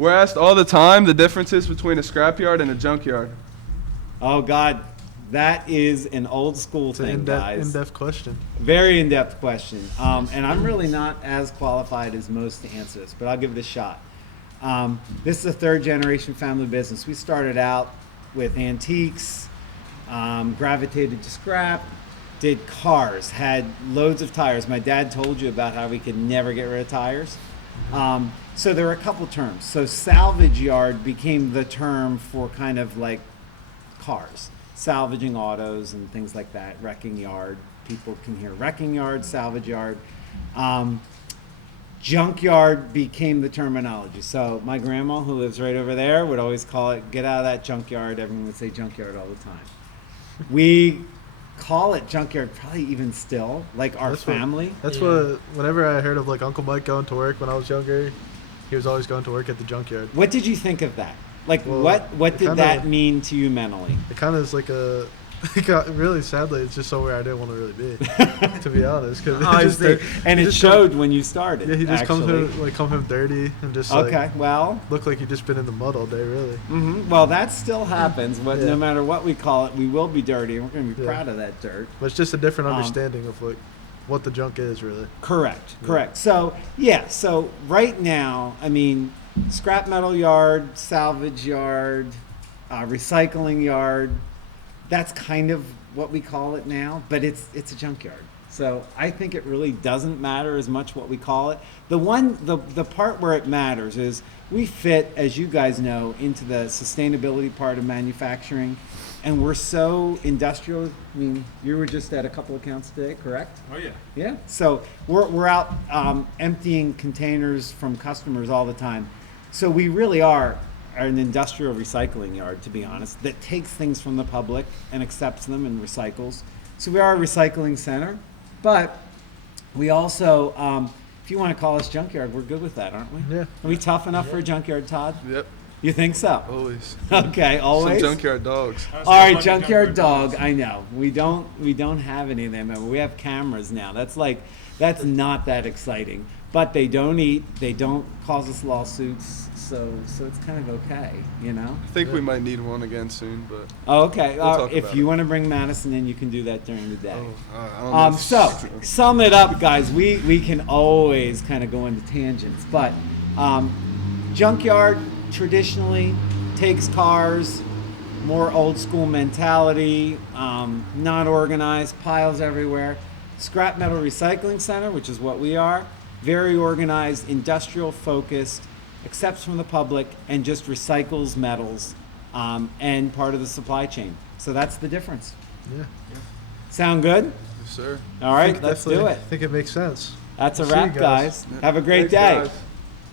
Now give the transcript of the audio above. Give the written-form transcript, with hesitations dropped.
We're asked all the time the differences between a scrapyard and a junkyard. Oh God, that is an old school thing, guys. In-depth question. Very in-depth question. And I'm really not as qualified as most to answer this, but I'll give it a shot. This is a third generation family business. We started out with antiques, gravitated to scrap, did cars, had loads of tires. My dad told you about how we could never get rid of tires. So there are a couple terms. So salvage yard became the term for kind of like cars, salvaging autos and things like that, wrecking yard. People can hear wrecking yard, salvage yard. Junkyard became the terminology. So my grandma, who lives right over there, would always call it, get out of that junkyard. Everyone would say junkyard all the time. We call it junkyard probably even still, like our family. That's what, whenever I heard of like Uncle Mike going to work when I was younger, he was always going to work at the junkyard. What did you think of that? Like, Well, what did that mean to you mentally? It kind of is like a, really sadly, it's just somewhere I didn't want to really be, to be honest. Cause and it showed when you started. Yeah, he just actually. come home dirty and just okay, well, look like you've just been in the mud all day, really. Mm-hmm. Well, that still happens. But no matter what we call it, we will be dirty, and we're going to be proud of that dirt. But it's just a different understanding of like what the junk is, really. Correct. So so right now, I mean, scrap metal yard, salvage yard, recycling yard. That's kind of what we call it now, but it's a junkyard. So I think it really doesn't matter as much what we call it. The part where it matters is we fit, as you guys know, into the sustainability part of manufacturing, and we're so industrial. I mean, you were just at a couple accounts today, correct? Oh yeah. Yeah. So we're out emptying containers from customers all the time. So we really are an industrial recycling yard, to be honest, that takes things from the public and accepts them and recycles. So we are a recycling center, but we also, if you want to call us junkyard, we're good with that, aren't we? Yeah. Are we tough enough for a junkyard, Todd? Yep. You think so? Always. Okay, always. Some junkyard dogs. All right, junkyard dog. I know we don't have any of them. We have cameras now. That's not that exciting. But they don't eat. They don't cause us lawsuits. So it's kind of okay, you know. I think we might need one again soon, but. Oh, okay. We'll talk If about you it. want to bring Madison in, you can do that during the day. I don't know. So sum it up, guys. We can always kind of go into tangents, but junkyard traditionally takes cars, more old school mentality, not organized, piles everywhere. Scrap metal recycling center, which is what we are, very organized, industrial focused, accepts from the public, and just recycles metals and part of the supply chain. So that's the difference. Yeah. Sound good? Yes, sir. All right, let's do it. I think it makes sense. That's a See you wrap, guys. guys. Have a great Thanks, day. guys.